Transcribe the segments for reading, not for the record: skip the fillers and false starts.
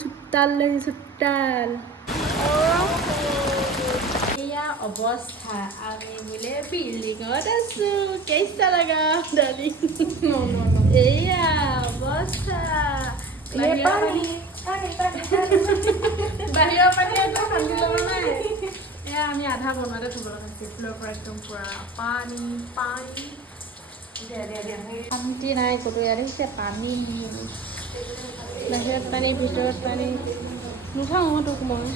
চুট্টাল এয়া অৱস্থা আমি বোলে বিল্ডিঙত আছো কেইটা লাগা দাদি এয়া অৱস্থা বাহিৰৰ পানী একদম শান্তি লগা নাই এয়া আমি আধা বনোৱাতে থ'ব লগা হৈছে ফুলৰ পৰা একদম পুৰা পানী পানী শান্তি নাই ক'তো ইয়াত আহিছে পানী বাহিৰত পানী ভিতৰত পানী নুঠাওঁ তোক মই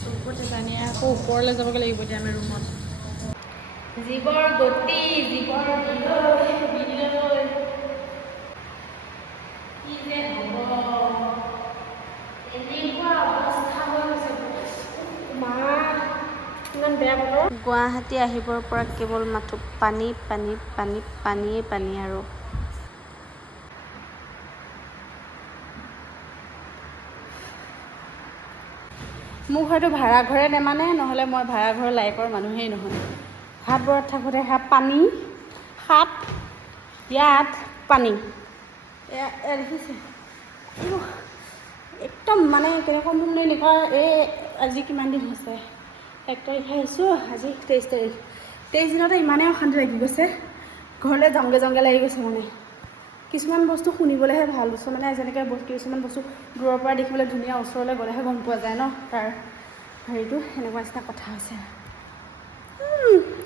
চবতে পানী আকৌ ওপৰলৈ যাবগৈ লাগিব এতিয়া আমি ৰুমত জীৱৰ গতি জীৱৰ বিলৈ কি যে হ'ব এনেকুৱা অৱস্থা হৈ গৈছে মা ইমান বেয়া বতৰ গুৱাহাটী আহিবৰ পৰা কেৱল মাথো পানী পানী পানী পানীয়ে পানী আৰু মোক হয়তো ভাড়া ঘৰে নেমানে নহ'লে মই ভাড়া ঘৰৰ লাইকৰ মানুহেই নহয় হাতবোৰত থাকোঁতে পানী সাপ ইয়াত পানী দেখিছে একদম মানে কেনেকুৱা মোক এনেকুৱা এই আজি কিমান দিন হৈছে 1 তাৰিখে আহিছোঁ আজি 23 তাৰিখ 23 দিনতে ইমানেই অশান্তি লাগি গৈছে ঘৰলৈ জংগে লাগি গৈছে মানে কিছুমান বস্তু শুনিবলৈহে ভাল বস্তু মানে যেনেকৈ কিছুমান বস্তু দূৰৰ পৰা দেখিবলৈ ধুনীয়া ওচৰলৈ গ'লেহে গম পোৱা যায় ন তাৰ হেৰিটো সেনেকুৱা নিচিনা কথা হৈছে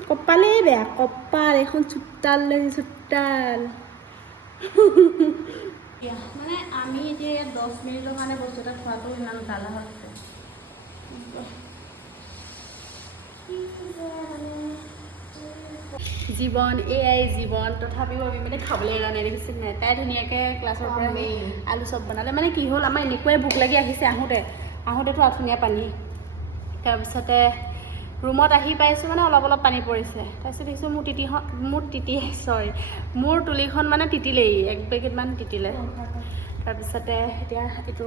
কপালেই বেয়া কপাল এখন চুট্টাল মানে আমি এতিয়া 10 মিনিটৰ কাৰণে বস্তু এটা খোৱাটো ইমান জ্বালা হৈছে জীৱন এয়াই জীৱন তথাপিও আমি মানে খাবলৈ এৰা নাই দেখিছে নাই তাই ধুনীয়াকৈ ক্লাছৰ পৰা আলু চব বনালে মানে কি হ'ল আমাৰ এনেকুৱাই ভোক লাগি আহিছে আহোঁতেতো আঠুনীয়া পানী তাৰপিছতে ৰুমত আহি পাইছোঁ মানে অলপ পানী পৰিছে তাৰপিছত দেখিছোঁ মোৰ তুলিখন মানে তিতিলেই 1 পেকেটমান তিতিলে তাৰপিছতে এতিয়া এইটো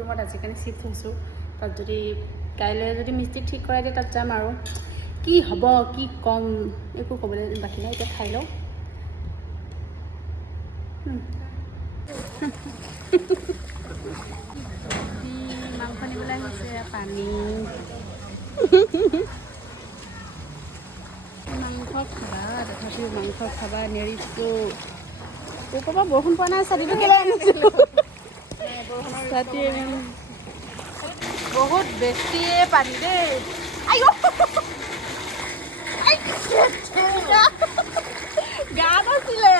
ৰুমত আজিকালি চিফ্ট হৈছোঁ তাত যদি কাইলৈ যদি মিস্ত্ৰী ঠিক কৰাই দিয়ে তাত যাম আৰু কি হ'ব কি কম একো ক'বলৈ বাকী নাই এতিয়া খাই লওঁ মাংস নিবলৈ আহিছে পানী মাংস খাবা তথাপিও মাংস খাবা নেৰিছোঁ ক'ৰবাৰ পৰা বৰষুণ পোৱা নাই ছাতিটো কেলৈ আনিছিলোঁ ছাতি বহুত বেছিয়ে পানী দেই গাত আছিলে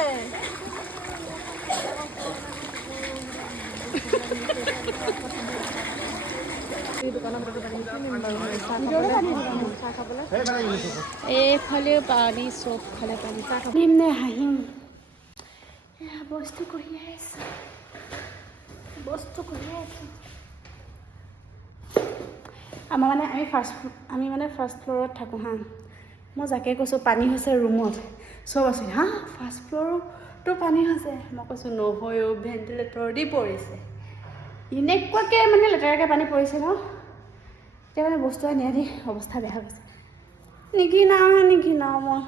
এইফালেও পানী চবফালে পানী হাঁহিম নে হাঁহিম বস্তু কঢ়িয়াই আছোঁ আমাৰ মানে আমি মানে ফাৰ্ষ্ট ফ্ল'ৰত থাকোঁ হা মই যাকে কৈছোঁ পানী হৈছে ৰুমত চব আছে হা ফাৰ্ষ্ট ফ্ল'ৰতো পানী হৈছে মই কৈছোঁ নহয়ও ভেণ্টিলেটৰ দি পৰিছে এনেকুৱাকৈ মানে লেতেৰাকৈ পানী পৰিছে ন এতিয়া মানে বস্তু নিয়া দি অৱস্থা বেয়া হৈ গৈছে নিকিনাও মই